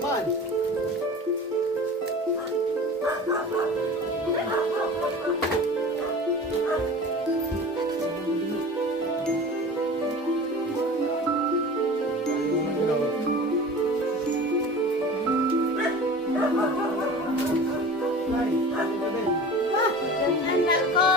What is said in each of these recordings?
Man. Anak ko.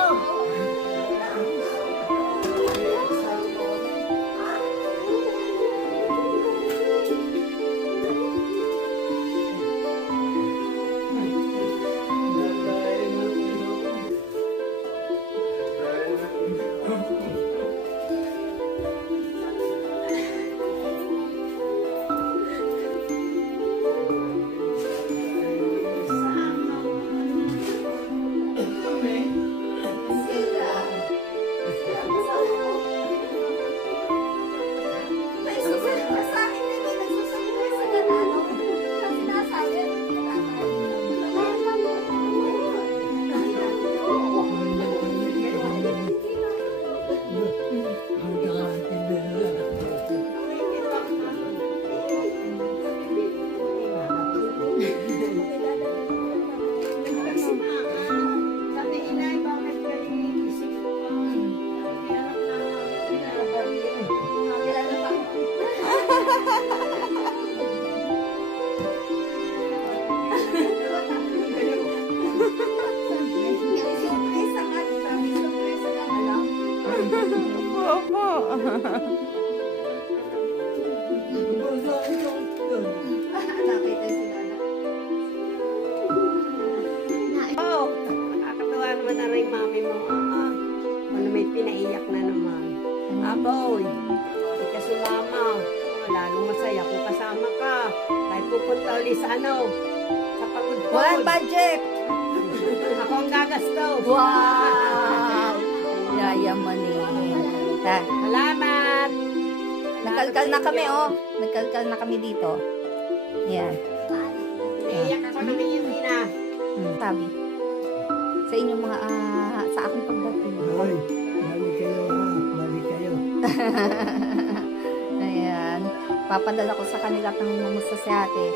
Nakakatuwa naman na rin mami mo. Ano may pinaiyak na naman. Aboy, hindi ka sumama. Lalong masaya kung kasama ka. Kahit pupunta ulit sa sa pagod-pagod. Walang budget. Ako ang gagasto. Wow! Yayamanin. Ha? Salamat! Nagkalkal na kami, oh. Nagkalkal na kami dito. Ayan. Naiyak ako ng hindi na. Sabi. Sa inyong mga, sa aking pagdating. Ay, balik kayo ha. Balik kayo. Ayan. Papadala ko sa kanila ng mamusta si ate.